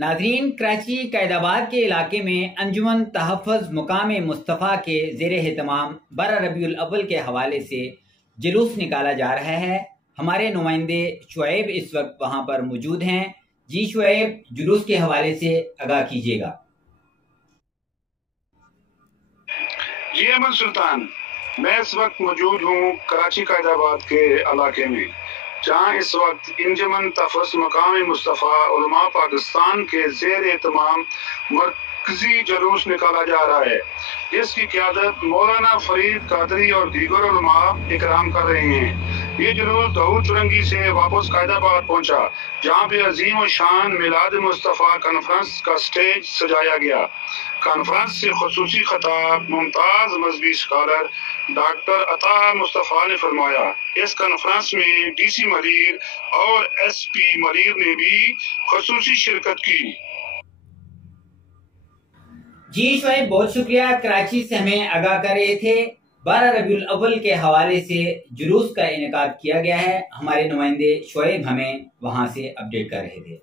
नाज़रीन, कराची कैदाबाद के इलाके में अंजुमन तहफ़्फ़ुज़ मुकाम मुस्तफ़ा के ज़ेर एहतमाम 12 रबीउल अव्वल के हवाले से जुलूस निकाला जा रहा है। हमारे नुमाइंदे शुएब इस वक्त वहाँ पर मौजूद हैं। जी शुएब, जुलूस के हवाले से आगाह कीजिएगा। जी अमन सुल्तान, मैं इस वक्त मौजूद हूँ कराची कैदाबाद के इलाके में, जहाँ इस वक्त अंजुमन तहफ़्फ़ुज़ मुकाम मुस्तफ़ा उलमा पाकिस्तान के ज़ेर एहतमाम मरकजी जुलूस निकाला जा रहा है, जिसकी क़यादत मौलाना फरीद कादरी और दीगर उलमा इकराम कर रहे हैं। ये जुलूस दाऊद चुरंगी से वापस कैदाबाद पहुंचा, जहाँ पे अजीम और शान मिलाद मुस्तफ़ा कॉन्फ्रेंस का स्टेज सजाया गया। कॉन्फ्रेंस से खुसूसी खताब मुमताज़ मजहबी स्कॉलर डॉक्टर अता मुस्तफ़ा ने फरमाया। इस कॉन्फ्रेंस में DC मलीर और SP मलीर ने भी खुसूसी शिरकत की। जी शुएब, बहुत शुक्रिया, कराची से हमें आगाह कर रहे थे। 12 रबीउल अव्वल के हवाले से जुलूस का इनेकाद किया गया है। हमारे नुमाइंदे शुएब हमें वहाँ से अपडेट कर रहे थे।